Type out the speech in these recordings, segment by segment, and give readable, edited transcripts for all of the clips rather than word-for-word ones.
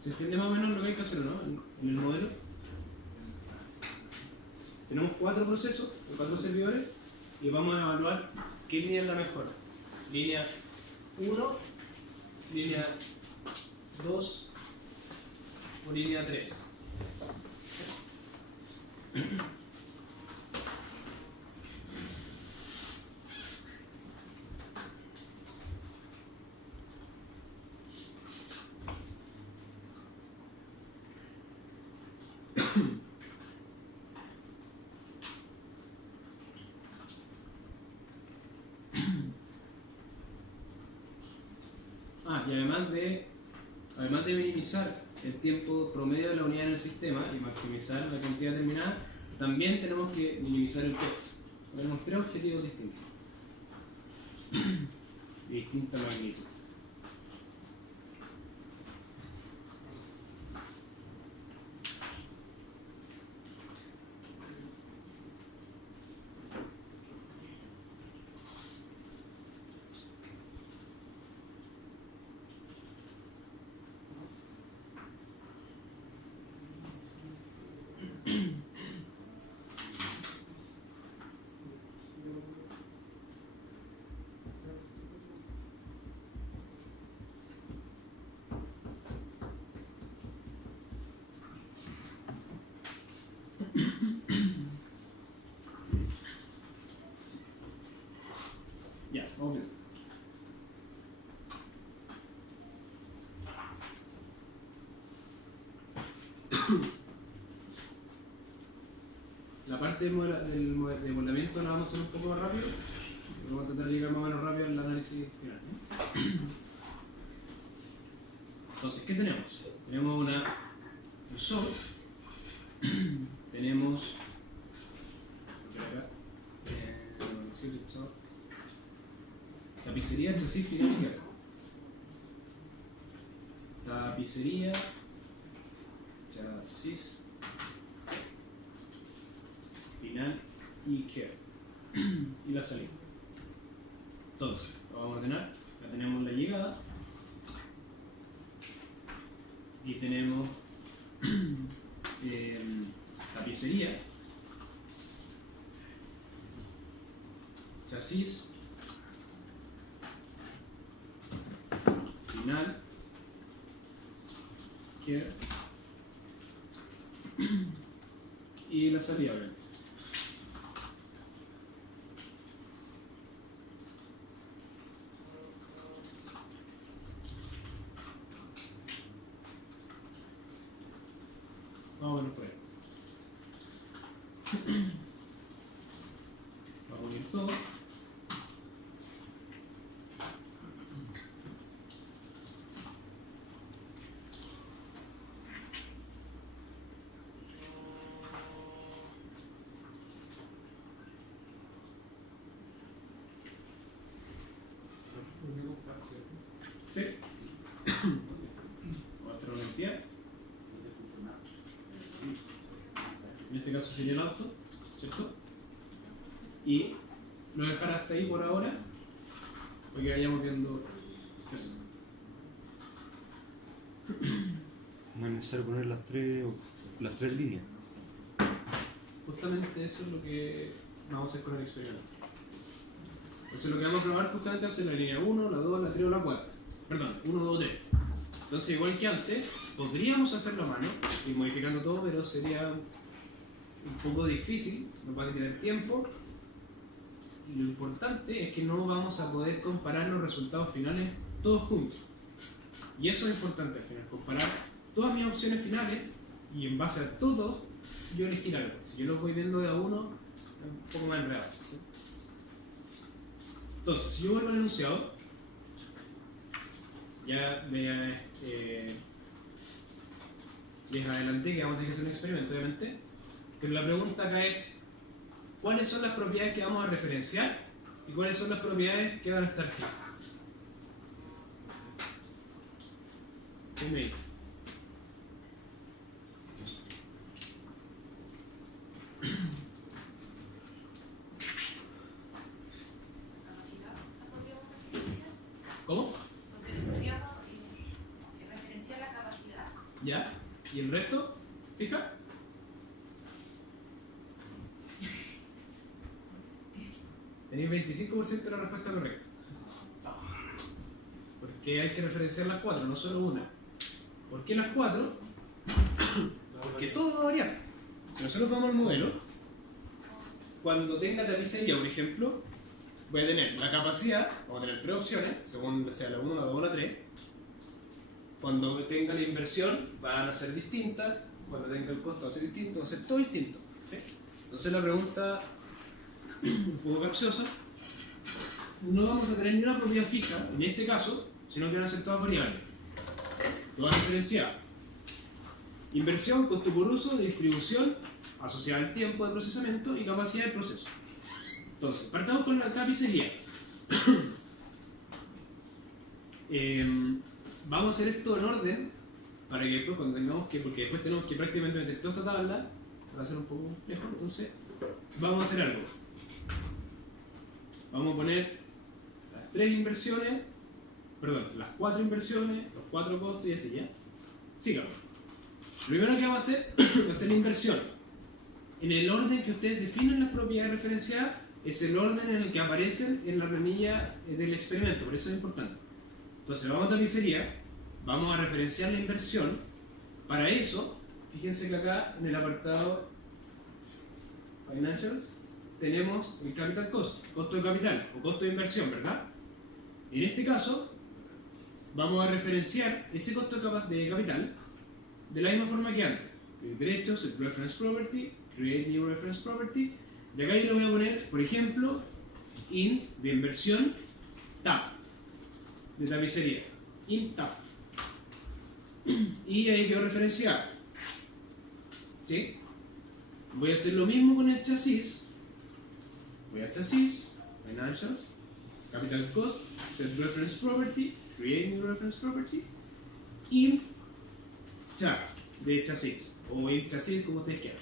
¿Se entiende más o menos lo que hay que hacer, no? En el modelo. Tenemos 4 procesos, 4 servidores, y vamos a evaluar qué línea es la mejor. Línea 1, línea 2 o línea 3. Y además de minimizar el tiempo promedio de la unidad en el sistema y maximizar la cantidad determinada, también tenemos que minimizar el costo. Tenemos 3 objetivos distintos de distinta magnitud. Ya, vamos bien. La parte de modelamiento la vamos a hacer un poco más rápido. Vamos a tratar de llegar más o menos rápido al análisis final, ¿no? Entonces, ¿qué tenemos? Tenemos un source, tenemos tapicería, chasis, final y carga. Tapicería, chasis, final y carga. Y la salida. Entonces, lo vamos a ordenar. Ya tenemos la llegada. Y tenemos tapicería, chasis, final, care, y la salida, obviamente. Vamos a verlo por ahí. Vamos a unir todo. ¿Sí? Vamos a hacer una entidad. En este caso sería el auto, ¿cierto? Y lo voy a dejar hasta ahí por ahora, porque vayamos viendo qué hacer. No es necesario poner las tres líneas. Justamente eso es lo que vamos a hacer con el experimento. Entonces lo que vamos a probar justamente es hacer la línea 1, la 2, la 3 o la 4. Perdón, 1, 2, 3. Entonces igual que antes, podríamos hacerlo a mano, ir modificando todo, pero sería un poco difícil, nos va a quitar tiempo. Y lo importante es que no vamos a poder comparar los resultados finales todos juntos. Y eso es importante al final, comparar todas mis opciones finales y en base a todo yo elegir algo. Si yo los voy viendo de a uno, es un poco más enredado, ¿sí? Entonces, si yo vuelvo al enunciado, ya les adelanté que vamos a tener que hacer un experimento, obviamente, pero la pregunta acá es, ¿cuáles son las propiedades que vamos a referenciar y cuáles son las propiedades que van a estar fijas? ¿Qué me dice? ¿Cómo? Referenciar la capacidad. ¿Ya? ¿Y el resto? ¿Fija? Tenéis 25% de la respuesta correcta. Porque hay que referenciar las 4, no solo una. ¿Por qué las 4? Porque todo va a variar. Si nosotros vamos al modelo, cuando tenga tapicería, por ejemplo, voy a tener la capacidad, vamos a tener 3 opciones, según sea la 1, la 2 o la 3. Cuando tenga la inversión, van a ser distintas. Cuando tenga el costo, va a ser distinto, va a ser todo distinto. ¿Sí? Entonces la pregunta, un poco capciosa, no vamos a tener ni una propiedad fija, en este caso, sino que van a ser todas variables. Todas diferenciadas. Inversión, costo por uso, distribución, asociada al tiempo de procesamiento y capacidad del proceso. Entonces, partamos con la tapicería. Vamos a hacer esto en orden para que después cuando tengamos que, porque después tenemos que prácticamente meter toda esta tabla para hacer un poco complejo, entonces vamos a hacer algo. Vamos a poner las 3 inversiones, perdón, las 4 inversiones, los 4 costos y así ya. Sigamos. Lo primero que vamos a hacer va a ser la inversión. En el orden que ustedes definen las propiedades referenciadas, es el orden en el que aparecen en la planilla del experimento, por eso es importante. Entonces vamos a tapicería, vamos a referenciar la inversión. Para eso, fíjense que acá en el apartado Financials tenemos el Capital Cost, costo de capital o costo de inversión, ¿verdad? En este caso, vamos a referenciar ese costo de capital de la misma forma que antes. Derechos, el Reference Property, Create New Reference Property. Y acá yo le voy a poner, por ejemplo, int de inversión tab de tapicería. Int tab. Y ahí quedó referenciado. ¿Sí? Voy a hacer lo mismo con el chasis. Voy a chasis, Financials, Capital Cost, Set Reference Property, Create New Reference Property, int char de chasis o int chasis como ustedes quieran.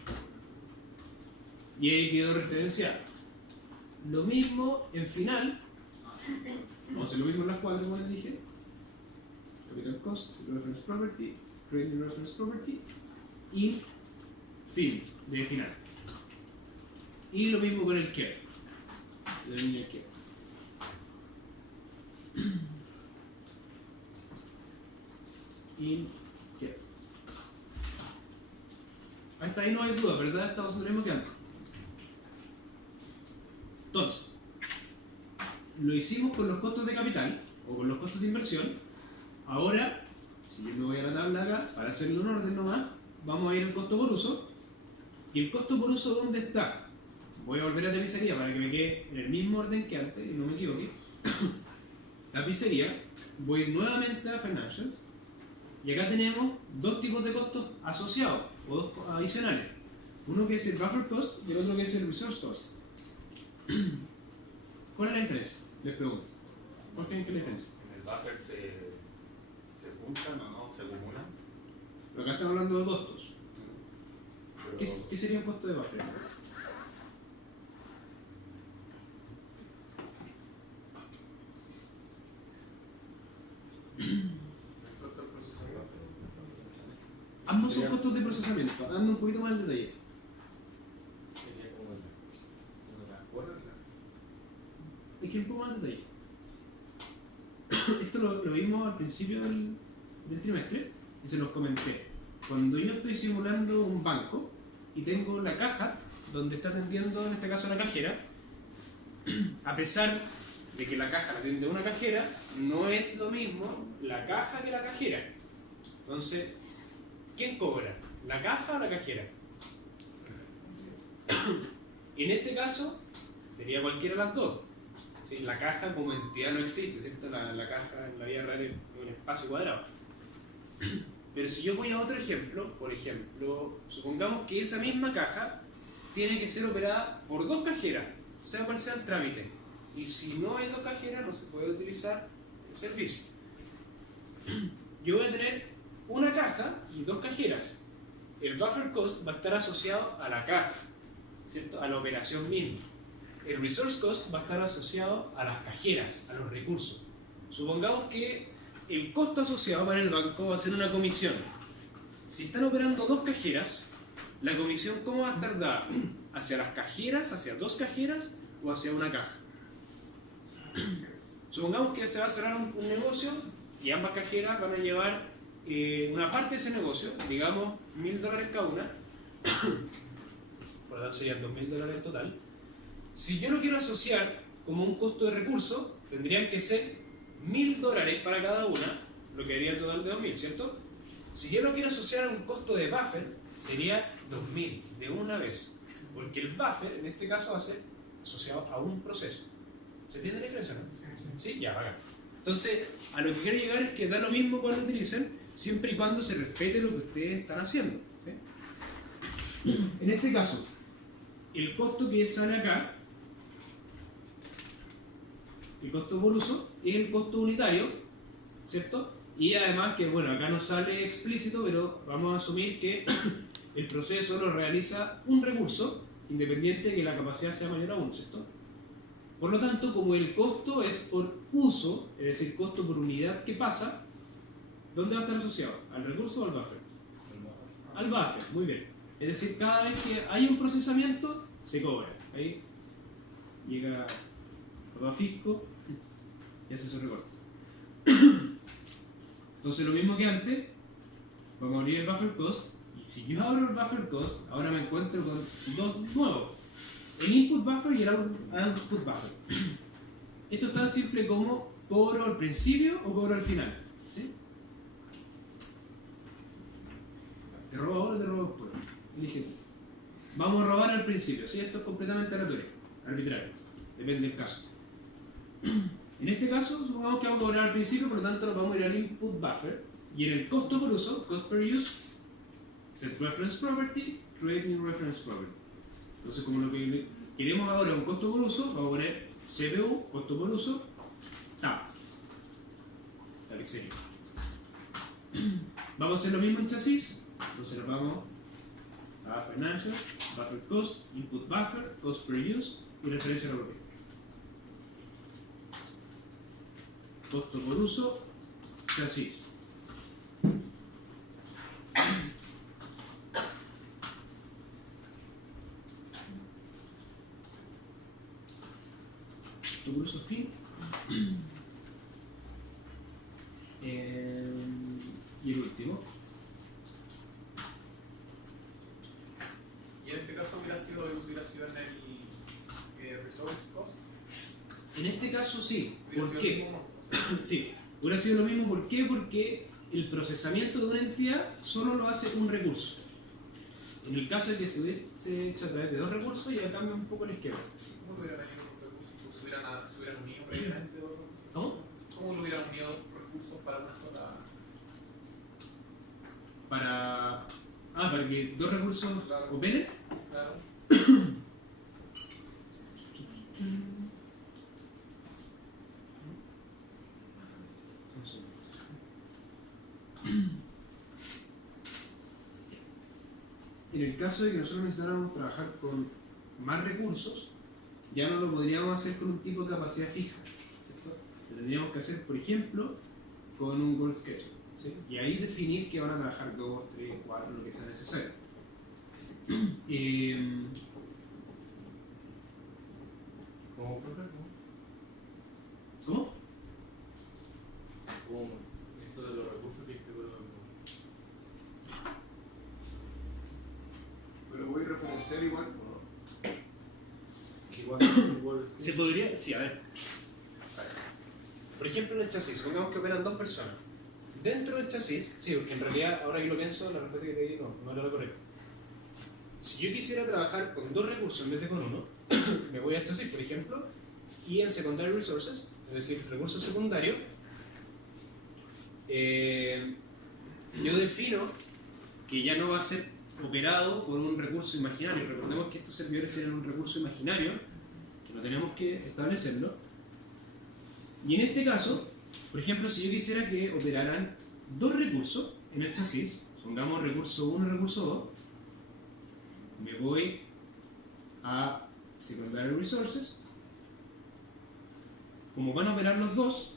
Y ahí quedó referenciado. Lo mismo en final. Vamos a hacer lo mismo en las 4 como les dije. Capital Cost, Reference Property, Create New Reference Property y fin de final. Y lo mismo con el care. La línea care. Y care. Hasta ahí no hay duda, ¿verdad? Estamos en lo mismo que antes. Entonces, lo hicimos con los costos de capital o con los costos de inversión. Ahora, si yo me voy a la tabla acá, para hacerlo en orden nomás, vamos a ir al costo por uso. ¿Y el costo por uso dónde está? Voy a volver a tapicería para que me quede en el mismo orden que antes y no me equivoque. Tapicería, voy nuevamente a Financials y acá tenemos 2 tipos de costos asociados o 2 adicionales. Uno que es el Buffer Cost y el otro que es el Resource Cost. ¿Cuál es la diferencia? Les pregunto. ¿Cuál creen que es la diferencia? En el buffer se juntan o no, se acumulan. Pero acá estamos hablando de costos. Pero ¿Qué sería un costo de buffer? Ambos son costos de procesamiento. Dando un poquito más de detalle. sería como la cuerda. Es que un poco más de detalle. Esto lo vimos al principio del trimestre y se los comenté. Cuando yo estoy simulando un banco y tengo la caja donde está atendiendo, en este caso la cajera, a pesar de que la caja la atiende una cajera, no es lo mismo la caja que la cajera. Entonces, ¿quién cobra? ¿La caja o la cajera? En este caso, sería cualquiera de las dos. ¿sí? La caja como entidad no existe, ¿cierto? La caja en la vida real es un espacio cuadrado. Pero si yo voy a otro ejemplo, por ejemplo, supongamos que esa misma caja tiene que ser operada por 2 cajeras, sea cual sea el trámite. Y si no hay 2 cajeras, no se puede utilizar el servicio. Yo voy a tener una caja y 2 cajeras. El buffer cost va a estar asociado a la caja, ¿cierto? A la operación misma. El resource cost va a estar asociado a las cajeras, a los recursos. Supongamos que el costo asociado para el banco va a ser una comisión. Si están operando 2 cajeras, la comisión ¿cómo va a estar dada? ¿Hacia las cajeras, hacia 2 cajeras o hacia una caja? Supongamos que se va a cerrar un negocio y ambas cajeras van a llevar una parte de ese negocio, digamos $1.000 cada una, por lo tanto serían $2.000 en total. Si yo lo quiero asociar como un costo de recurso, tendrían que ser $1.000 para cada una, lo que haría el total de 2.000, ¿cierto? Si yo lo quiero asociar a un costo de buffer, sería 2.000 de una vez, porque el buffer en este caso va a ser asociado a un proceso. ¿Se entiende la diferencia, no? Sí, ya, bacán. Entonces, a lo que quiero llegar es que da lo mismo cuando utilicen, siempre y cuando se respete lo que ustedes están haciendo, ¿sí? En este caso, el costo que sale acá, el costo por uso, es el costo unitario, ¿cierto? Y además que, bueno, acá no sale explícito, pero vamos a asumir que el proceso lo realiza un recurso, independiente de que la capacidad sea mayor a 1, ¿cierto? Por lo tanto, como el costo es por uso, es decir, costo por unidad que pasa, ¿dónde va a estar asociado? ¿Al recurso o al buffer? Al buffer, muy bien. Es decir, cada vez que hay un procesamiento, se cobra. Ahí llega a fisco y hace su recorte. Entonces, lo mismo que antes, vamos a abrir el buffer cost, y si yo abro el buffer cost, ahora me encuentro con 2 nuevos. El input buffer y el output buffer. Esto es tan simple como cobro al principio o cobro al final, ¿sí? ¿Te robo ahora o te robo después? Elige tú. Vamos a robar al principio, ¿sí? Esto es completamente arbitrario. Depende del caso. En este caso, supongamos que vamos a cobrar al principio, por lo tanto nos vamos a ir al input buffer. Y en el costo por uso, cost per use, set reference property, create new reference property. Entonces, como lo que queremos ahora es un costo por uso, vamos a poner CPU, costo por uso, tab. Tal serio. Vamos a hacer lo mismo en chasis. Entonces nos vamos a Financial, Buffer Cost, Input Buffer, Cost per Use y referencia europea. Costo por uso, chasis. Costo por uso fin. Y el último. Y en este caso hubiera sido en el resource cost. En este caso sí. Hubiera ¿Por sido qué? el mismo, ¿no? Sí, hubiera sido lo mismo. ¿Por qué? Porque el procesamiento de una entidad solo lo hace un recurso. En el caso de que se hubiese hecho a través de 2 recursos, ya cambia un poco el esquema. ¿Cómo lo hubieran hecho los recursos? ¿Se hubieran unido previamente? ¿Cómo? ¿Cómo lo hubieran unido recursos para una sola? Para que 2 recursos Claro. operen. Claro. En el caso de que nosotros necesitáramos trabajar con más recursos, ya no lo podríamos hacer con un tipo de capacidad fija, ¿cierto? Lo tendríamos que hacer, por ejemplo, con un goal schedule, ¿sí? Y ahí definir que van a trabajar 2, 3, 4, lo que sea necesario. ¿Cómo, profe? ¿Cómo? ¿Cómo? Eso de los recursos que Pero voy a referenciar igual, ¿no? que igual es Se podría, sí, a ver. Por ejemplo, en el chasis, supongamos que operan 2 personas. Dentro del chasis, sí, porque en realidad, ahora que lo pienso, la respuesta que te di no era la correcta. Si yo quisiera trabajar con 2 recursos en vez de con 1, me voy al chasis, por ejemplo, Y en secondary resources, es decir, recursos secundarios, yo defino que ya no va a ser operado por un recurso imaginario. Recordemos que estos servidores tienen un recurso imaginario, que no tenemos que establecerlo. Y en este caso, por ejemplo, si yo quisiera que operaran dos recursos en el chasis, pongamos recurso 1 y recurso 2, me voy a secondary resources. Como van a operar los dos,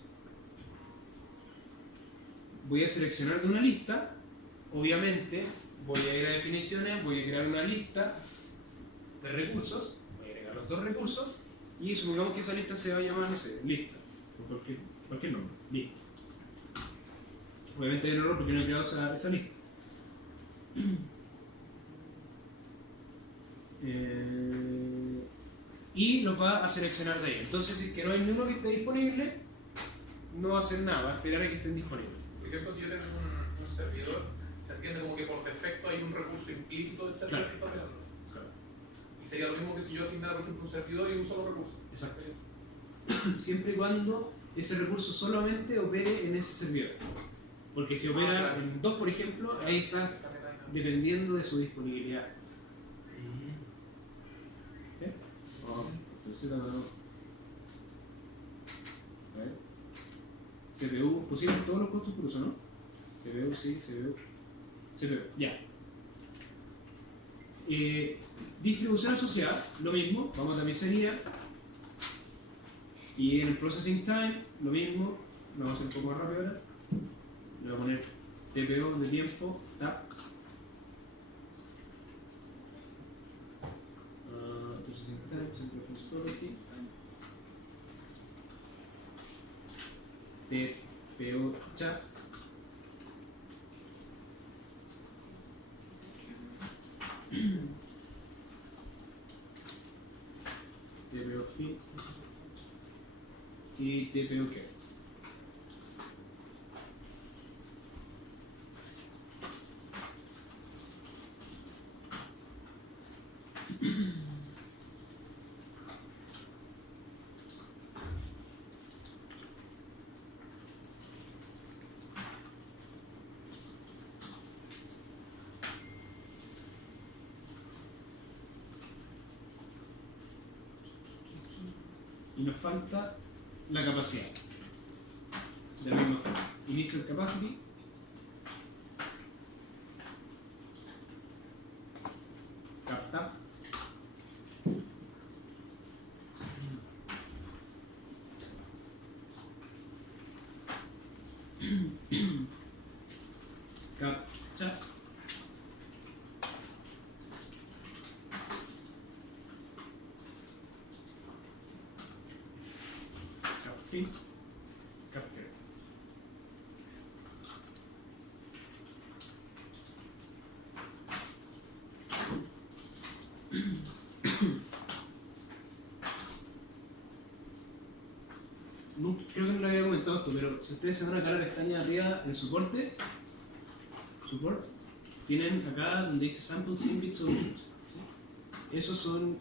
voy a seleccionar de una lista. Obviamente voy a ir a definiciones, voy a crear una lista de recursos, voy a agregar los dos recursos y supongamos que esa lista se va a llamar, no sé, lista, o cualquier nombre, lista. Obviamente hay un error porque no he creado esa lista. Y los va a seleccionar de ahí. Entonces, si es que no hay ninguno que esté disponible, no va a hacer nada, va a esperar a que estén disponibles. Por ejemplo, si yo tengo un servidor, se entiende como que por defecto hay un recurso implícito del servidor Claro. que está operando. Claro. Y sería lo mismo que si yo asignara, por ejemplo, un servidor y un solo recurso. Exacto. Siempre y cuando ese recurso solamente opere en ese servidor. Porque si opera claro. en dos, por ejemplo, ahí está dependiendo de su disponibilidad. ¿Sí? Entonces, a ver. CPU, pusimos todos los costos por uso, ¿no? CPU, sí, CPU, ya. Distribución asociada, lo mismo, vamos a la miseria. Y en el processing time, lo mismo, lo vamos a hacer un poco más rápido ahora. Le voy a poner TPO de tiempo, tab. Processing time, central functionality. TPO chat. TPO fin. Y TPO care. Y nos falta la capacidad. De la misma forma. Initial capacity. Capta. Captcha. Capfin. Capcare. No, creo que no lo había comentado esto, pero si ustedes se van acá a la pestaña de arriba en soporte, support, tienen acá donde dice Sample Snippet Solutions. ¿Sí? Esos son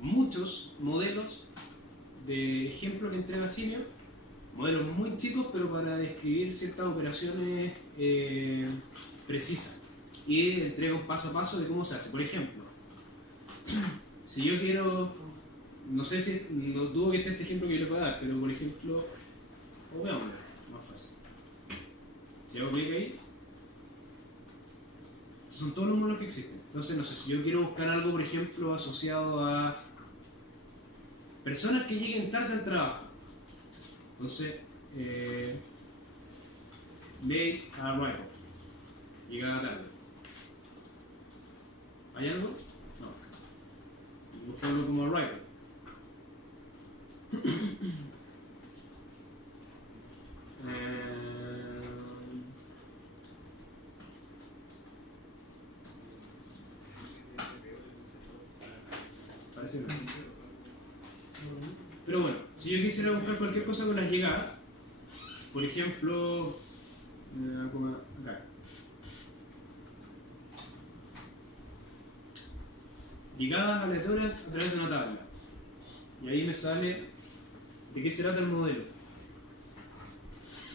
muchos modelos de ejemplo que entrega Simio, modelos muy chicos pero para describir ciertas operaciones precisas y entrega un paso a paso de cómo se hace. Por ejemplo, si yo quiero, no sé si, no dudo que esté este ejemplo que yo le pueda dar, pero por ejemplo, o veámoslo, más fácil. Si hago clic ahí, son todos los módulos que existen. Entonces, no sé, si yo quiero buscar algo, por ejemplo, asociado a personas que lleguen tarde al trabajo. Entonces, late arrival. Llegada tarde. ¿Hay algo? No. Busquémoslo como arrival. Parece que no. Pero bueno, si yo quisiera buscar cualquier cosa con las llegadas, por ejemplo, como acá. Llegadas aleatorias a través de una tabla. Y ahí me sale de qué se trata el modelo.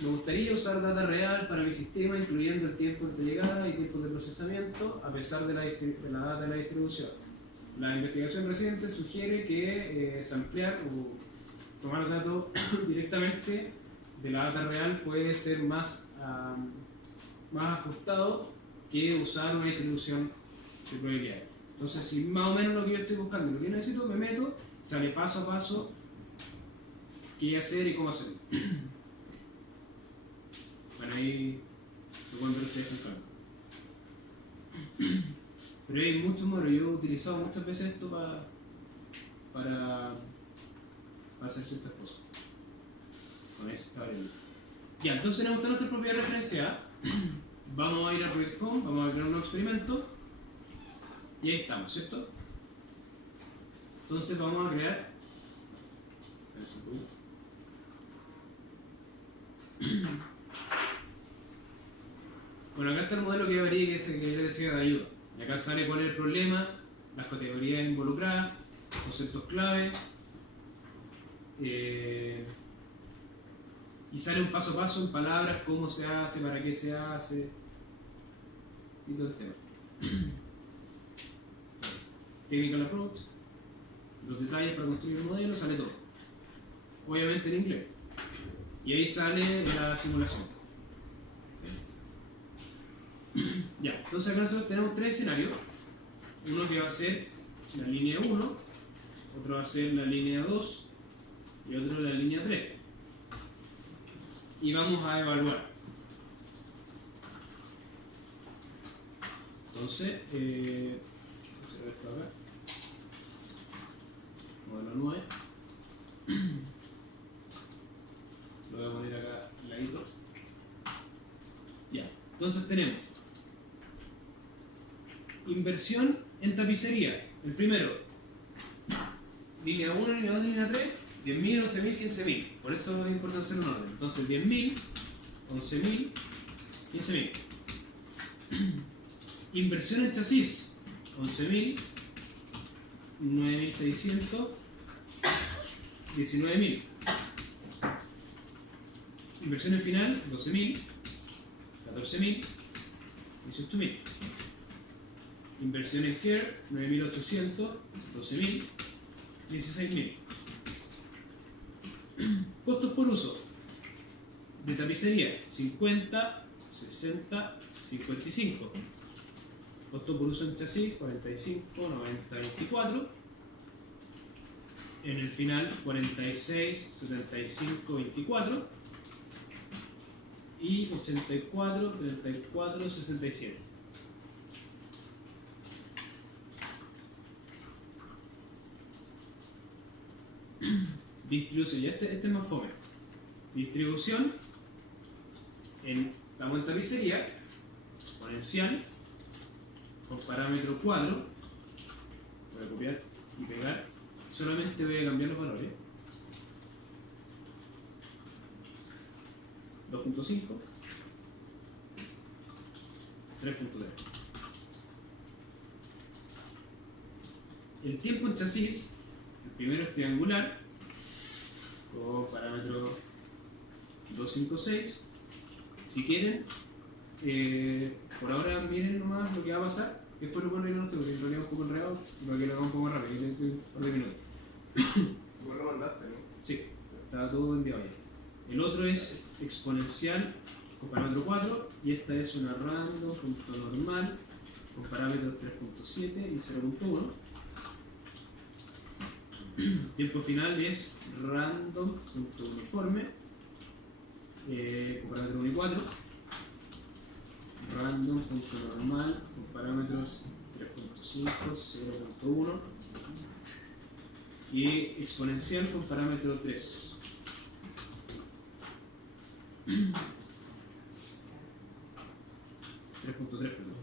Me gustaría usar data real para mi sistema, incluyendo el tiempo de llegada y tiempo de procesamiento, a pesar de la data de la distribución. La investigación reciente sugiere que samplear o tomar datos directamente de la data real puede ser más ajustado que usar una distribución de probabilidades. Entonces, si más o menos lo que yo estoy buscando, lo que necesito, me meto, sale paso a paso qué hacer y cómo hacerlo. Bueno, ahí lo pueden ver ustedes con calma. Pero hay muchos modelos, yo he utilizado muchas veces esto para hacer ciertas cosas. Con eso está bien. Ya, entonces tenemos toda nuestra propia referencia. Vamos a ir a Project Home, vamos a crear un nuevo experimento. Y ahí estamos, ¿cierto? Entonces vamos a crear. Bueno, acá está el modelo que yo haría, que es el que yo decía de ayuda. Y acá sale cuál es el problema, las categorías involucradas, conceptos clave. Y sale un paso a paso en palabras, cómo se hace, para qué se hace. Y todo el tema. Technical approach, los detalles para construir el modelo, sale todo. Obviamente en inglés. Y ahí sale la simulación. Ya, entonces acá nosotros tenemos tres escenarios. Uno que va a ser la línea 1, otro va a ser la línea 2 y otro la línea 3. Y vamos a evaluar. Entonces, esto acá. Modelo 9. Lo voy a poner acá al ladito. Ya, entonces tenemos inversión en tapicería. El primero, línea 1, línea 2, línea 3, 10.000, 11.000, 15.000. Por eso es importante hacer un orden. Entonces 10.000, 11.000, 15.000. Inversión en chasis, 11.000, 9.600, 19.000. Inversión en final, 12.000, 14.000, 18.000. Inversión en care, 9.800, 12.000, 16.000. Costos por uso de tapicería, 50, 60, 55. Costo por uso en chasis, 45, 90, 24. En el final, 46, 75, 24. Y 84, 34, 67. Distribución, ya este es más fome. Distribución estamos en tapicería exponencial con parámetro cuadro. Voy a copiar y pegar. Solamente voy a cambiar los valores. 2.5, 3.3. El tiempo en chasis, el primero es triangular, con parámetro 256. Si quieren, por ahora miren nomás lo que va a pasar. Después lo ponen en otro, porque lo ponemos un poco enredado, para que lo hagamos un poco más rápido. Un par de minutos. Igual lo mandaste, ¿no? Sí, está todo enviado ya. El otro es exponencial con parámetro 4 y esta es una random punto normal con parámetros 3.7 y 0.1. Tiempo final es random punto uniforme con parámetro 1 y 4. Random punto normal con parámetros 3.5, 0.1 y exponencial con parámetro 3. 3.3, perdón.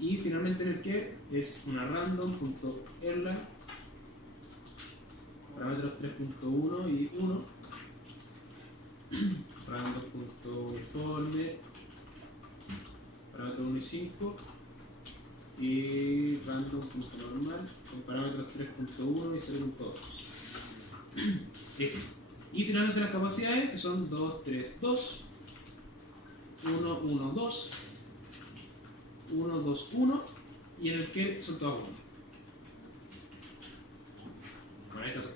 Y finalmente en el que es una random.erlang, parámetros 3.1 y 1, random.uniforme, parámetros 1 y 5, y y random.normal con parámetros 3.1 y 0.2. Listo. Y finalmente las capacidades que son 2, 3, 2, 1, 1, 2, 1, 2, 1 y en el que son todas 1. Bueno, ahí está.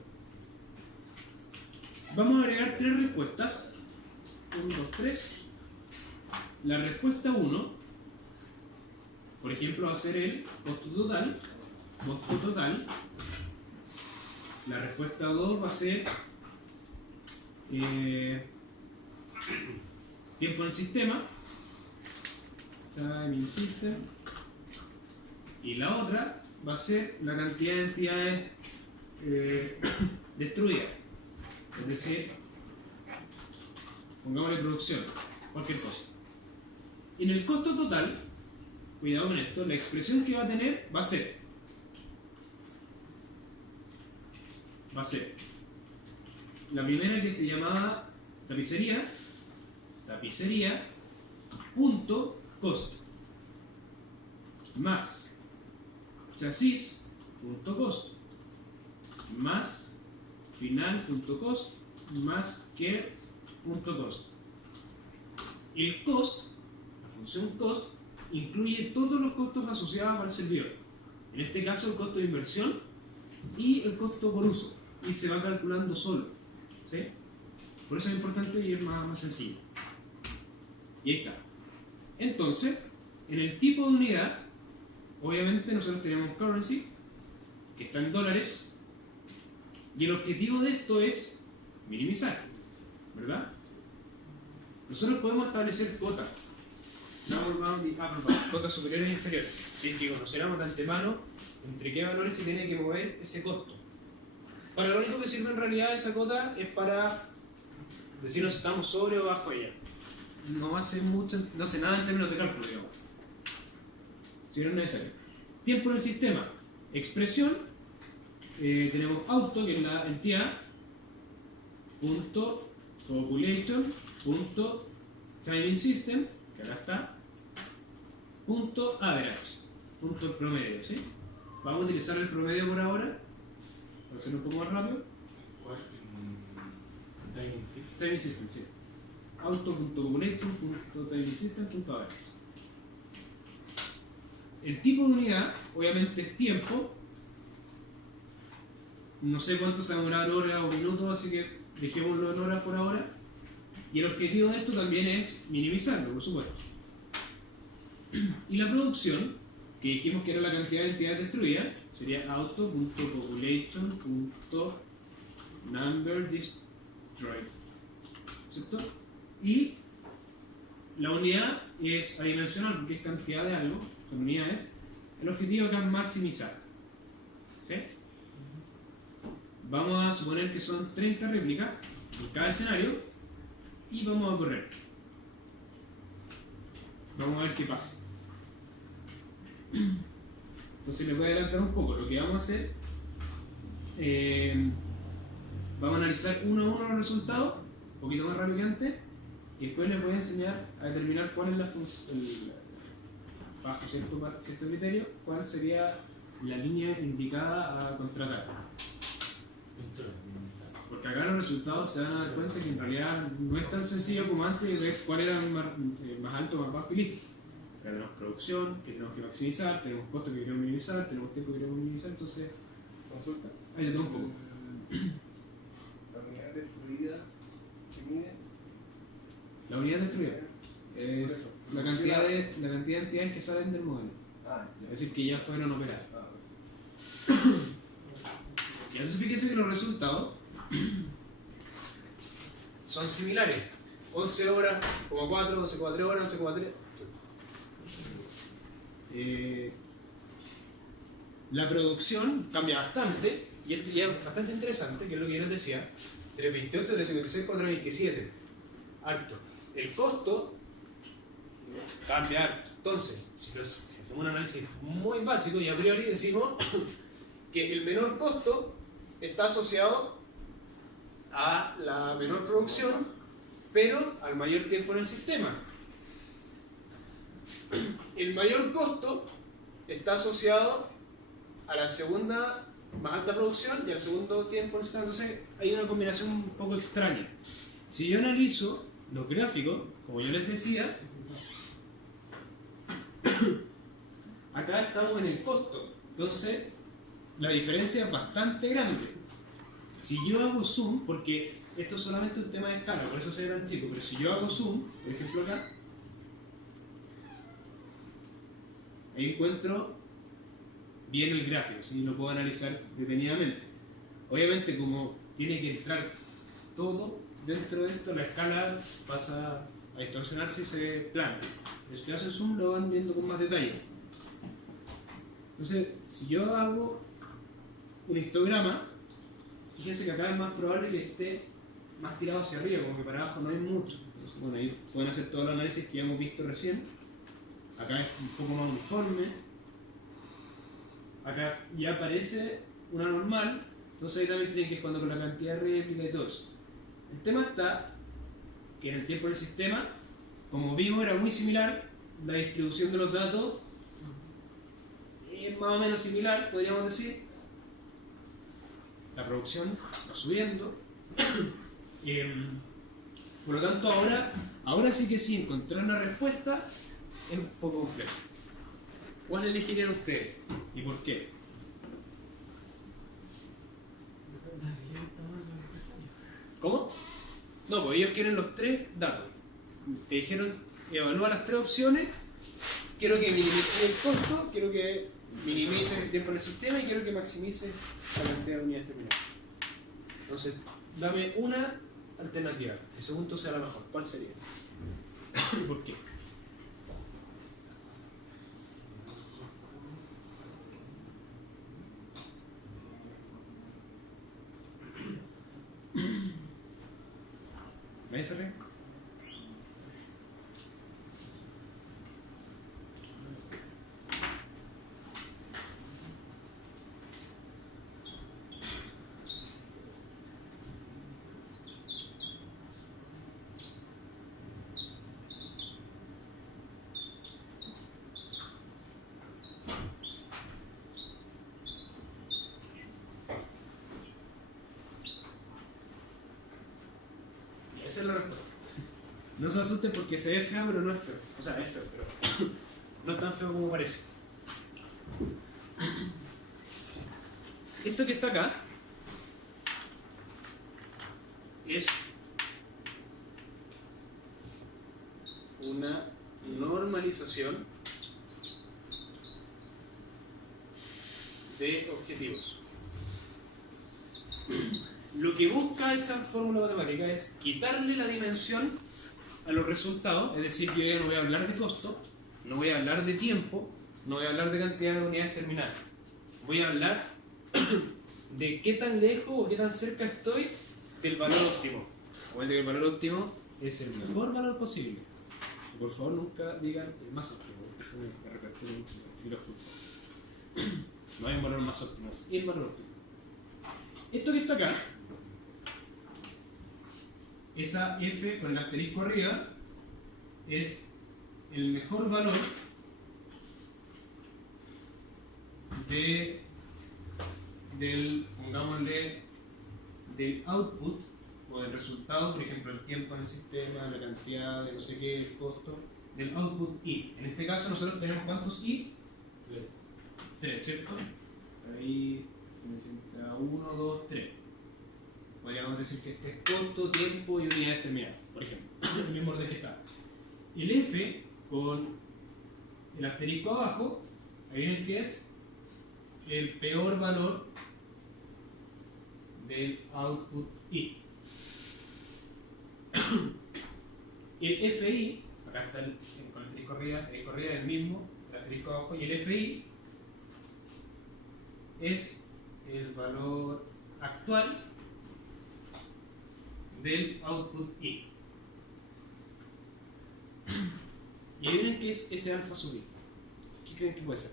Vamos a agregar 3 respuestas. 1, 2, 3. La respuesta 1, por ejemplo, va a ser el costo total. La respuesta 2 va a ser tiempo en el sistema, time in system, y la otra va a ser la cantidad de entidades destruidas, es decir, pongámosle producción, cualquier cosa. En el costo total, cuidado con esto, la expresión que va a tener va a ser la primera, que se llamaba tapicería punto costo más chasis punto costo más final punto costo más care punto costo. El cost, la función cost, incluye todos los costos asociados al servidor, en este caso el costo de inversión y el costo por uso, y se va calculando solo, ¿sí? Por eso es importante y es más sencillo. Y ahí está. Entonces, en el tipo de unidad, obviamente nosotros tenemos currency, que está en dólares, y el objetivo de esto es minimizar, ¿verdad? Nosotros podemos establecer cotas, lower bound y upper bound, cotas superiores e inferiores, si es que conociéramos de antemano entre qué valores se tiene que mover ese costo. Para lo único que sirve en realidad esa cota es para decirnos si estamos sobre o bajo ella. No hace nada en términos de cálculo, digamos. Si no es necesario. Tiempo en el sistema. Expresión. Tenemos auto, que es la entidad. Punto population. Punto timing system, que acá está. Punto average. Punto el promedio, ¿sí? Vamos a utilizar el promedio por ahora, para hacerlo un poco más rápido. Timing system, sí. Auto.population.timing-system.average. El tipo de unidad, obviamente, es tiempo. No sé cuánto se va a demorar, horas o minutos, así que dejémoslo en horas por ahora. Y el objetivo de esto también es minimizarlo, por supuesto. Y la producción, que dijimos que era la cantidad de entidades destruidas, sería auto.population.number destroyed, ¿cierto? Y la unidad es adimensional porque es cantidad de algo, son unidades. El objetivo acá es maximizar, ¿sí? Vamos a suponer que son 30 réplicas en cada escenario y vamos a correr. Vamos a ver qué pasa. Entonces les voy a adelantar un poco. Lo que vamos a hacer, vamos a analizar uno a uno los resultados, un poquito más rápido que antes, y después les voy a enseñar a determinar cuál es la función, bajo cierto criterio, cuál sería la línea indicada a contratar. Porque acá los resultados se van a dar cuenta que en realidad no es tan sencillo como antes de ver cuál era más alto, más bajo y listo. Tenemos producción que tenemos que maximizar, tenemos costos que queremos minimizar, tenemos tiempo que queremos minimizar, entonces consulta. Ahí ya tengo un poco. La unidad destruida que mide. La unidad destruida es la cantidad de entidades que salen del modelo. Ah, ya. Es decir, que ya fueron operadas. Ah, Y entonces fíjense que los resultados son similares. 11 horas, 4, 12,4 horas, 11,3. La producción cambia bastante, y esto ya es bastante interesante, que es lo que yo les decía, 328, 356, 427. Harto. El costo cambia harto. Entonces, si hacemos un análisis muy básico y a priori decimos que el menor costo está asociado a la menor producción, pero al mayor tiempo en el sistema. El mayor costo está asociado a la segunda más alta producción y al segundo tiempo. Entonces hay una combinación un poco extraña. Si yo analizo los gráficos, como yo les decía, acá estamos en el costo. Entonces la diferencia es bastante grande. Si yo hago zoom, porque esto es solamente un tema de escala, por eso se ve tan chico, pero si yo hago zoom, por ejemplo acá, ahí encuentro bien el gráfico, si lo puedo analizar detenidamente. Obviamente, como tiene que entrar todo dentro de esto, la escala pasa a distorsionarse y se ve plano. Pero si hacen zoom lo van viendo con más detalle. Entonces, si yo hago un histograma, fíjense que acá es más probable que esté más tirado hacia arriba, como que para abajo no hay mucho. Entonces, bueno, ahí pueden hacer todo el análisis que ya hemos visto recién. Acá es un poco más uniforme. Acá ya aparece una normal. Entonces ahí también tienen que ir jugando con la cantidad de réplica y todo eso. El tema está que en el tiempo del sistema, como vimos, era muy similar. La distribución de los datos es más o menos similar, podríamos decir. La producción va subiendo. Por lo tanto, ahora sí que sí, encontrar una respuesta es un poco complejo. ¿Cuál elegirían ustedes? ¿Y por qué? ¿Cómo? No, pues ellos quieren los tres datos. Te dijeron, evalúa las tres opciones. Quiero que minimices el costo, quiero que minimices el tiempo en el sistema y quiero que maximices la cantidad de unidades terminadas. Entonces, dame una alternativa. El segundo sea la mejor. ¿Cuál sería? ¿Y por qué? ¿Nadie se ríe? Esa es la respuesta. No se asusten porque se ve feo, pero no es feo. O sea, es feo, pero no es tan feo como parece. Esto que está acá es una normalización de objetivos. Lo que busca esa fórmula matemática es quitarle la dimensión a los resultados, es decir, yo ya no voy a hablar de costo, no voy a hablar de tiempo, no voy a hablar de cantidad de unidades terminadas. Voy a hablar de qué tan lejos o qué tan cerca estoy del valor óptimo. Como dice que el valor óptimo es el mejor valor posible. Y por favor nunca digan el más óptimo, porque eso me repercute mucho si lo escuchan. No hay un valor más óptimo, es el valor óptimo. Esto que está acá, esa F con el asterisco arriba, es el mejor valor pongámosle, del output o del resultado, por ejemplo, el tiempo en el sistema, la cantidad de no sé qué, el costo, del output I. En este caso nosotros tenemos ¿cuántos I? 3, ¿cierto? Ahí necesita 1, 2, 3. Podríamos decir que este es costo, tiempo y unidades terminadas, por ejemplo, el mismo orden que está. El F con el asterisco abajo, ahí viene que es el peor valor del output I. El FI, acá está con el asterisco arriba es el mismo, el asterisco abajo, y el FI es el valor actual del output I. Y ahí miren que es ese alfa sub I. ¿Qué creen que puede ser?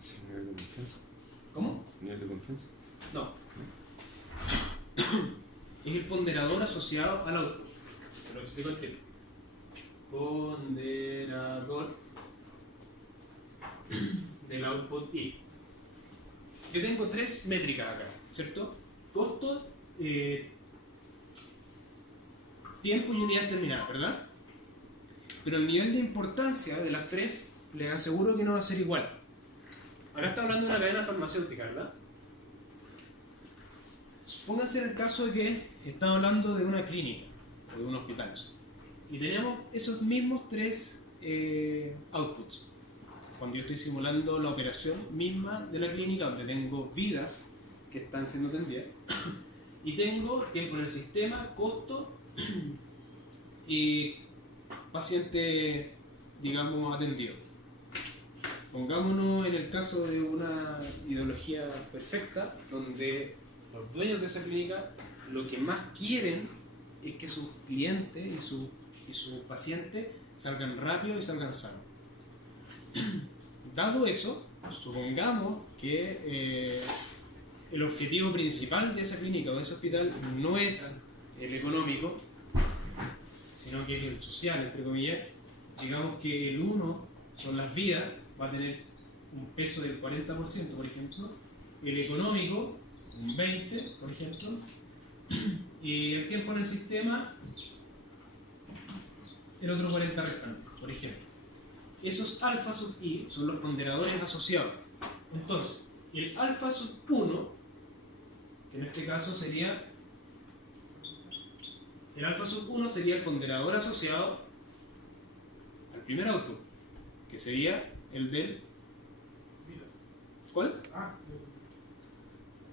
¿Es el nivel de confianza? ¿Cómo? ¿Nivel de confianza? No. Es el ponderador asociado al output. Te lo explico al tiro. Ponderador del output I. Yo tengo tres métricas acá, ¿cierto? Costo, tiempo y unidad terminada, ¿verdad? Pero el nivel de importancia de las tres les aseguro que no va a ser igual. Acá está hablando de una cadena farmacéutica, ¿verdad? Pónganse en el caso de que estamos hablando de una clínica o de un hospital y tenemos esos mismos tres outputs. Cuando yo estoy simulando la operación misma de la clínica, donde tengo vidas que están siendo atendidas y tengo tiempo en el sistema, costo y paciente, digamos, atendido. Pongámonos en el caso de una ideología perfecta, donde los dueños de esa clínica lo que más quieren es que sus clientes y sus pacientes salgan rápido y salgan sanos. Dado eso, supongamos que el objetivo principal de esa clínica o de ese hospital no es el económico, sino que es el social, entre comillas. Digamos que el 1 son las vidas, va a tener un peso del 40%, por ejemplo, el económico un 20%, por ejemplo, y el tiempo en el sistema el otro 40% restante, por ejemplo. Esos alfa sub i son los ponderadores asociados. Entonces, el alfa sub 1, que en este caso sería el alfa sub 1 sería el ponderador asociado al primer output, que sería el del... ¿Cuál?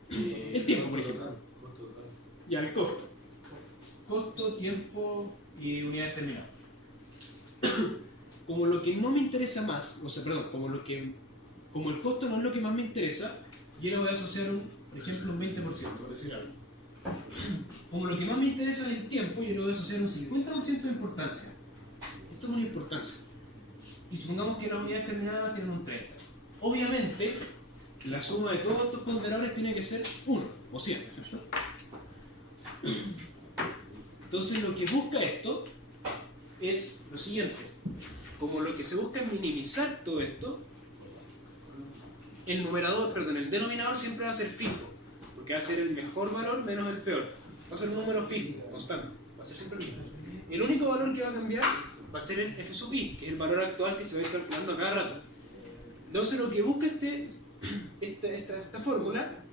El tiempo, por ejemplo. Ya, el costo. Costo, tiempo y unidades terminadas. Como lo que no me interesa más, o sea, perdón, como el costo no es lo que más me interesa, yo le voy a asociar por ejemplo, un 20%, por decir algo. Como lo que más me interesa es el tiempo, yo le voy a asociar un 50% de importancia. Esto es una importancia. Y supongamos que las unidades terminadas tienen un 30%. Obviamente, la suma de todos estos ponderadores tiene que ser 1 o 100, ¿cierto? Entonces lo que busca esto es lo siguiente. Como lo que se busca es minimizar todo esto, el denominador siempre va a ser fijo, porque va a ser el mejor valor menos el peor. Va a ser un número fijo, constante, va a ser siempre el mismo. El único valor que va a cambiar va a ser el f sub i, que es el valor actual que se va a ir calculando a cada rato. Entonces lo que busca esta fórmula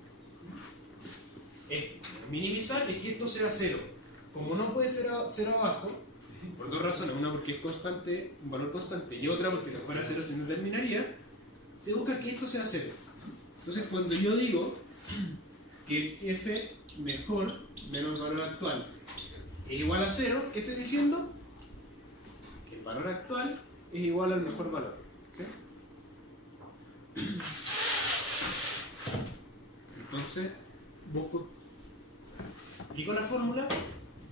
es minimizar es que esto sea 0. Como no puede ser 0 abajo, por dos razones, una porque es constante, un valor constante, y otra porque si fuera 0 se no terminaría, se busca que esto sea 0. Entonces cuando yo digo que el f mejor menos el valor actual es igual a 0, ¿qué estoy diciendo? Que el valor actual es igual al mejor valor. ¿Okay? Entonces aplico la fórmula,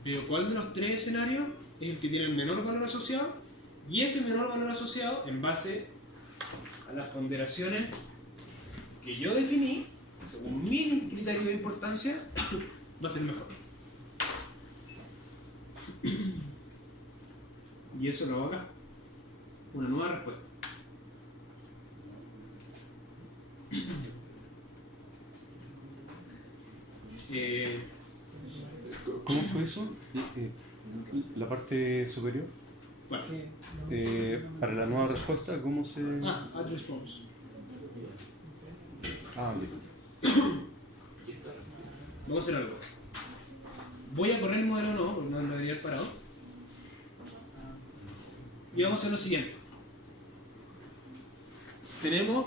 veo cuál de los tres escenarios es el que tiene el menor valor asociado, y ese menor valor asociado, en base a las ponderaciones que yo definí, según mi criterio de importancia, va a ser mejor. Y eso lo hago acá. Una nueva respuesta. ¿Cómo fue eso? La parte superior. Bueno. Para la nueva respuesta, ¿cómo se...? Add response. Ok. Vamos a hacer algo. Voy a correr el modelo no, porque no debería haber parado. Y vamos a hacer lo siguiente. Tenemos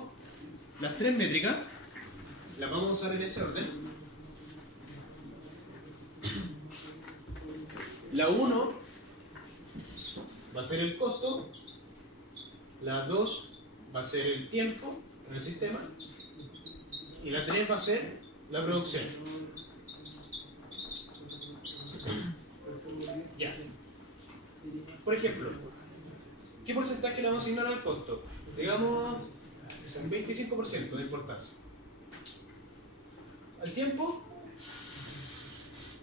las tres métricas, las vamos a usar en ese orden. La 1 va a ser el costo, la 2 va a ser el tiempo en el sistema y la 3 va a ser la producción. Ya. Por ejemplo, ¿qué porcentaje le vamos a asignar al costo? Digamos, un 25% de importancia. Al tiempo,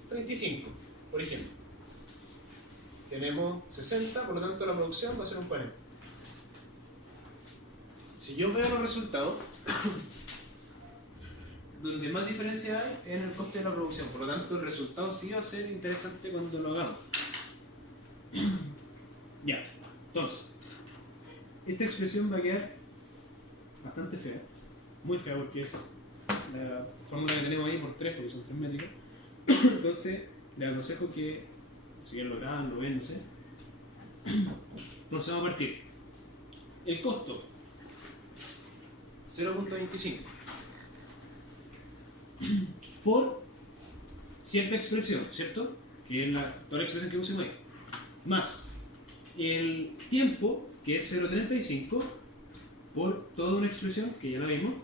35, por ejemplo. Tenemos 60, por lo tanto la producción va a ser un 40. si yo veo los resultados, donde más diferencia hay es en el coste de la producción. Por lo tanto, el resultado sí va a ser interesante cuando lo hagamos. Ya, entonces, esta expresión va a quedar bastante fea. Muy fea porque es la fórmula que tenemos ahí por 3, porque son 3 métricas. Entonces, les aconsejo que, si bien lo hagan, lo ven, no sé. Entonces vamos a partir. El costo, 0.25 por cierta expresión, ¿cierto? Que es toda la expresión que pusimos ahí. Más el tiempo, que es 0.35 por toda una expresión, que ya la vimos,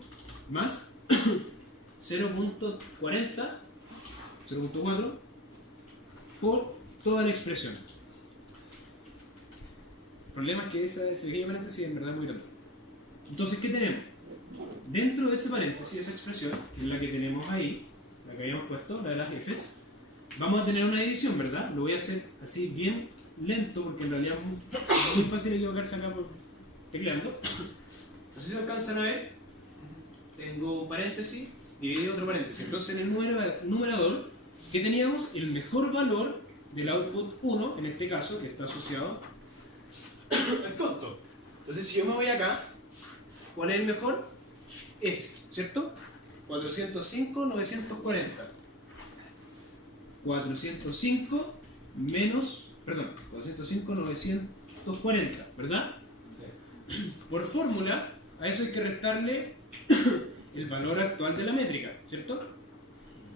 más 0.40, 0.4 por toda la expresión. El problema es que ese pequeño paréntesis en verdad es muy grande. Entonces, ¿qué tenemos? Dentro de ese paréntesis, esa expresión, que es la que tenemos ahí, la que habíamos puesto, la de las Fs, vamos a tener una división, ¿verdad? Lo voy a hacer así bien lento, porque en realidad es muy fácil equivocarse acá por tecleando. No sé si alcanzan a ver, tengo paréntesis, dividido otro paréntesis. Entonces, en el numerador, ¿qué teníamos? El mejor valor del output 1, en este caso, que está asociado al costo. Entonces, si yo me voy acá, ¿cuál es el mejor? Ese, ¿cierto? 405, 940. 405 menos, perdón, 405, 940, ¿verdad? Sí. Por fórmula, a eso hay que restarle el valor actual de la métrica, ¿cierto?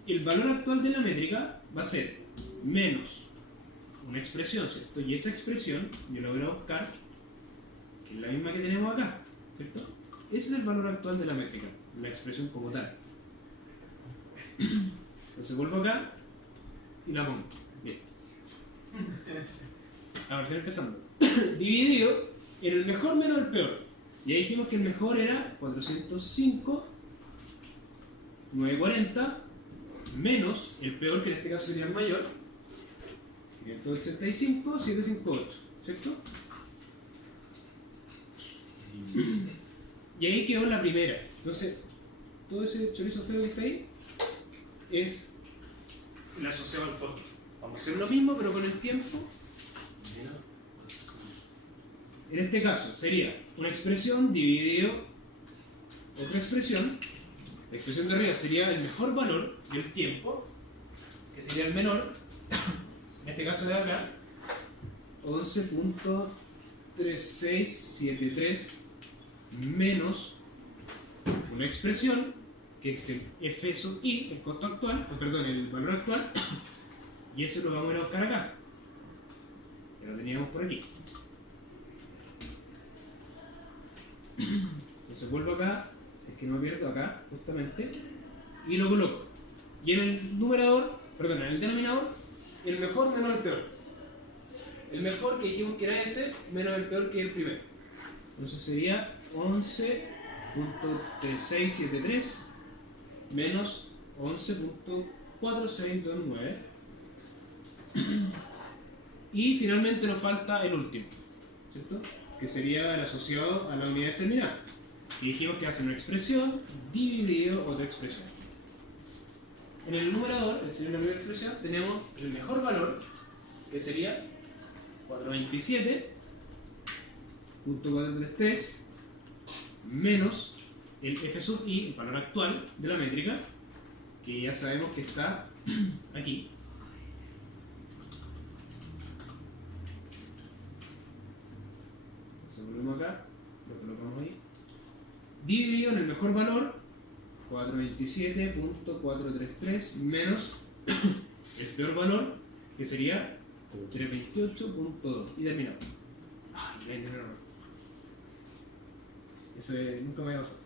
El valor actual de la métrica va a ser menos una expresión, ¿cierto? Y esa expresión yo la voy a buscar, que es la misma que tenemos acá, ¿cierto? Ese es el valor actual de la métrica, la expresión como tal. Entonces vuelvo acá y la pongo. Bien. Ahora sí empezando. Dividido en el mejor menos el peor. Ya dijimos que el mejor era 405, 940, menos el peor, que en este caso sería el mayor, 585, 758, ¿cierto? Y ahí quedó la primera. Entonces, todo ese chorizo feo que está ahí es el asociado al costo. Vamos a hacer lo mismo, pero con el tiempo. En este caso sería una expresión dividido otra expresión. La expresión de arriba sería el mejor valor y el tiempo, que sería el menor. En este caso de acá, 11.3673 menos una expresión que es el F sub I, el costo actual, perdón, el valor actual, y eso lo vamos a ir a buscar acá, que lo teníamos por aquí. Entonces vuelvo acá, si es que no me pierdo acá, justamente, y lo coloco. Y en el numerador, perdón, en el denominador, el mejor menos el peor. El mejor que dijimos que era ese, menos el peor que el primero. Entonces sería 11.3673 menos 11.4629. Y finalmente nos falta el último, ¿cierto? Que sería el asociado a la unidad determinada. Y dijimos que hace una expresión dividido otra expresión. En el numerador, es decir, en la primera expresión, tenemos el mejor valor, que sería 427.433 menos el F sub I, el valor actual de la métrica, que ya sabemos que está aquí. Entonces volvemos acá, lo colocamos ahí. Dividido en el mejor valor, 427.433 menos el peor valor, que sería 328.2. Y terminamos. No. Eso nunca me había pasado.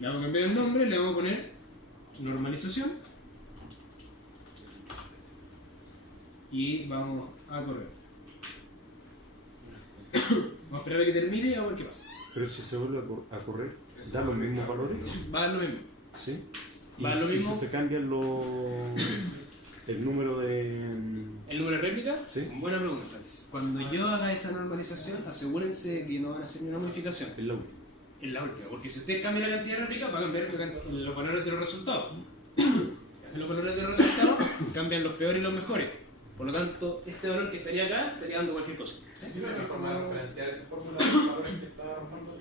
Le vamos a cambiar el nombre, le vamos a poner normalización. Y vamos a correr. Vamos a esperar a que termine y a ver qué pasa. Pero si se vuelve a correr, ¿da los mismos valores? Va a dar lo mismo. Sí. Va a dar lo mismo. ¿Y si se cambian el número de...? ¿El número de réplica? Sí. Buena pregunta. Cuando yo haga esa normalización, asegúrense que no van a hacer ninguna modificación. El load. en la última, porque si usted cambia la cantidad de réplicas va a cambiar los valores de los resultados. En los valores de los resultados cambian los peores y los mejores. Por lo tanto, este valor que estaría acá estaría dando cualquier cosa. ¿Hay una forma de referenciar esa fórmula de los valores que está armando?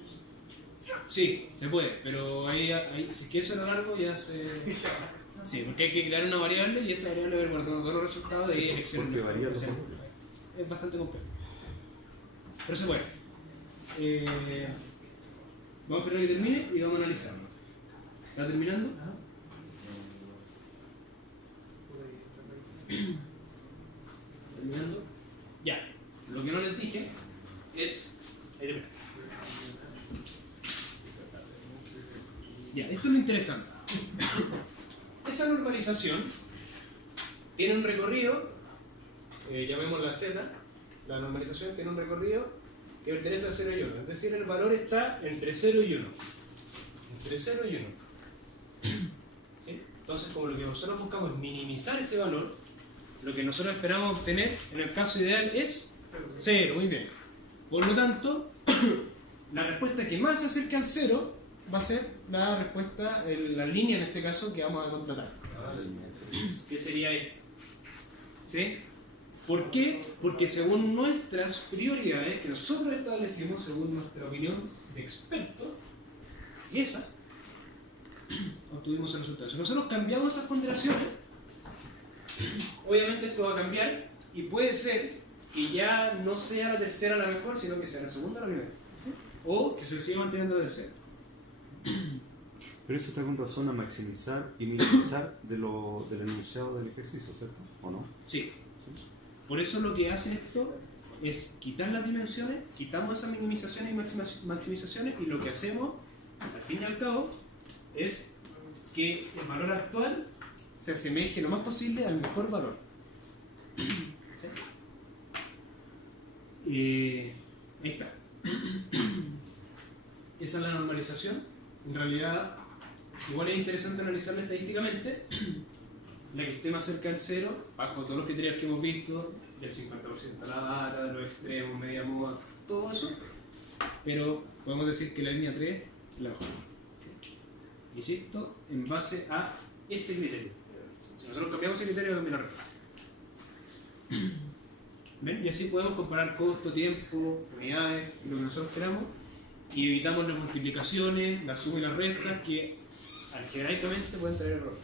Sí, se puede, pero ahí si es que eso era largo ya se... Sí, porque hay que crear una variable y esa variable va a ir guardando todos los resultados de elecciones. Porque varía Es bastante complejo. Pero se puede. Vamos a esperar que termine y vamos a analizarlo. ¿Está terminando? ¿Terminando? Ya. Lo que no les dije es... Ya, esto es lo interesante. Esa normalización tiene un recorrido, llamémosla Z, la normalización tiene un recorrido que pertenece a 0 y 1, es decir, el valor está entre 0 y 1. Entre 0 y 1. ¿Sí? Entonces, como lo que nosotros buscamos es minimizar ese valor, lo que nosotros esperamos obtener en el caso ideal es 0, muy bien. Por lo tanto, la respuesta que más se acerque al 0 va a ser la respuesta, la línea en este caso que vamos a contratar. ¿Qué sería esto? ¿Sí? ¿Por qué? Porque según nuestras prioridades que nosotros establecimos, según nuestra opinión de expertos, y esa, obtuvimos el resultado. Si nosotros cambiamos esas ponderaciones, obviamente esto va a cambiar y puede ser que ya no sea la tercera la mejor, sino que sea la segunda la primera. O que se siga manteniendo la tercera. Pero eso está con razón a maximizar y minimizar del enunciado del ejercicio, ¿cierto? ¿O no? Sí. Por eso lo que hace esto es quitar las dimensiones, quitamos esas minimizaciones y maximizaciones y lo que hacemos, al fin y al cabo, es que el valor actual se asemeje lo más posible al mejor valor. ¿Sí? Ahí está. Esa es la normalización. En realidad, igual es interesante analizarla estadísticamente. La que esté más cerca del 0, bajo todos los criterios que hemos visto, del 50% de la data, de los extremos, media moda, todo eso. Pero podemos decir que la línea 3 es la mejor. ¿Sí? Insisto, en base a este criterio. Si nosotros cambiamos ese criterio, cambia la respuesta. ¿Ven? Y así podemos comparar costo, tiempo, unidades, lo que nosotros queramos, y evitamos las multiplicaciones, la suma y las restas, que algebraicamente pueden traer errores.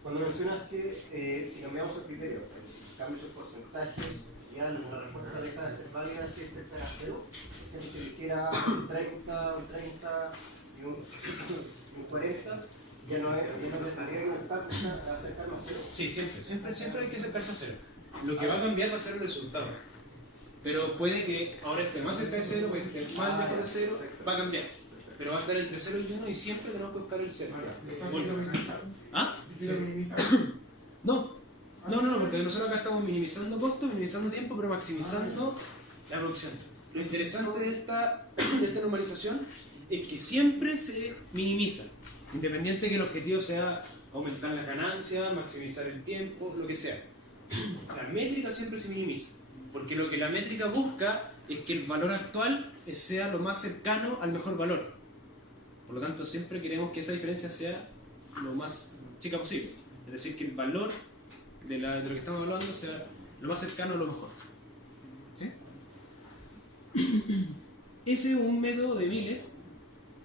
Cuando mencionas que si cambiamos el criterio, cambios sus porcentajes, ya la respuesta deja de ser válida si es cercana a 0, si eligiera un 30, un 30 y un 40, ya no tendría que buscar acercarnos a 0. Sí, siempre hay que acercarse a 0. Lo que va a cambiar va a ser el resultado. Pero puede que ahora esté más cerca de 0, puede que esté más lejos de 0, va a cambiar. Pero va a estar entre 0 y 1 y siempre tenemos que buscar el 0. ¿Ah? No, porque nosotros acá estamos minimizando costos, minimizando tiempo, pero maximizando la producción. Lo interesante de esta normalización es que siempre se minimiza, independiente de que el objetivo sea aumentar la ganancia, maximizar el tiempo, lo que sea. La métrica siempre se minimiza, porque lo que la métrica busca es que el valor actual sea lo más cercano al mejor valor. Por lo tanto, siempre queremos que esa diferencia sea lo más chica posible. Es decir, que el valor de lo que estamos evaluando sea lo más cercano a lo mejor. ¿Sí? Ese es un método de Miller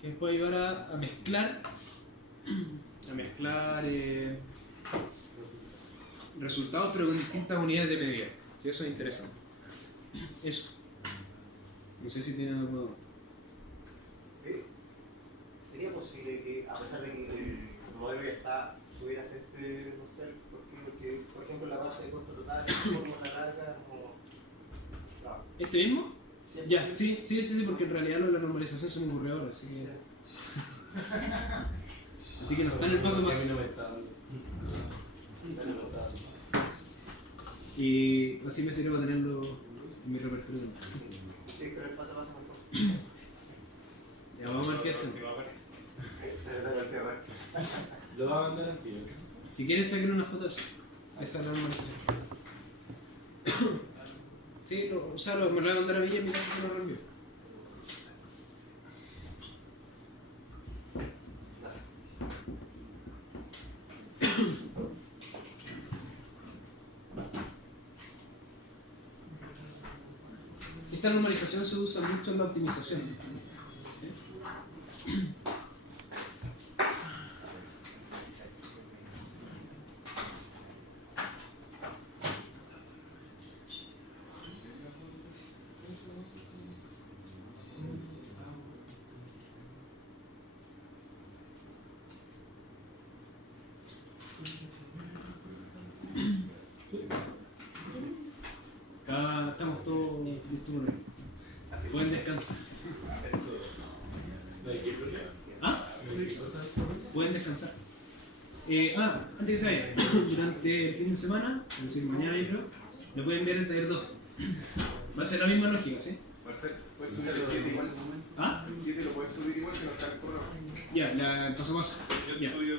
que puede ayudar a mezclar resultados, pero con distintas unidades de medida. ¿Sí? Eso es interesante. Eso. No sé si tienen alguna duda. ¿Sería posible que, a pesar de que el modelo ya está, subieras no sé, porque, por ejemplo, la base de costo total, fórmula larga, como... No. ¿Este mismo? ¿Sí? Ya, sí, porque en realidad lo de la normalización se me ocurrió ahora, así que... Así que no está en el paso más. Y así me sirve para tenerlo en mi repertorio. Sí, pero el paso a paso mejor. Ya vamos a ver qué hacen. Lo va a mandar al tío. Si quieren sacar una foto de eso. Esa es la normalización. Sí, me lo voy a mandar a Villa y en mi casa se lo reenvío. esta normalización se usa mucho en la optimización. Acá estamos todos listos por hoy. Pueden descansar. ¿No hay que ir por qué? ¿Ah? Pueden descansar. Antes que se vayan, durante el fin de semana, es decir, mañana yo creo, me pueden enviar el taller 2. Va a ser la misma lógica, ¿sí? Marcel, ¿puedes subir el 7 igual? ¿Ah? El 7 lo puedes subir igual que no está en el correo. Ya, el paso a paso. Yo Ya. estudio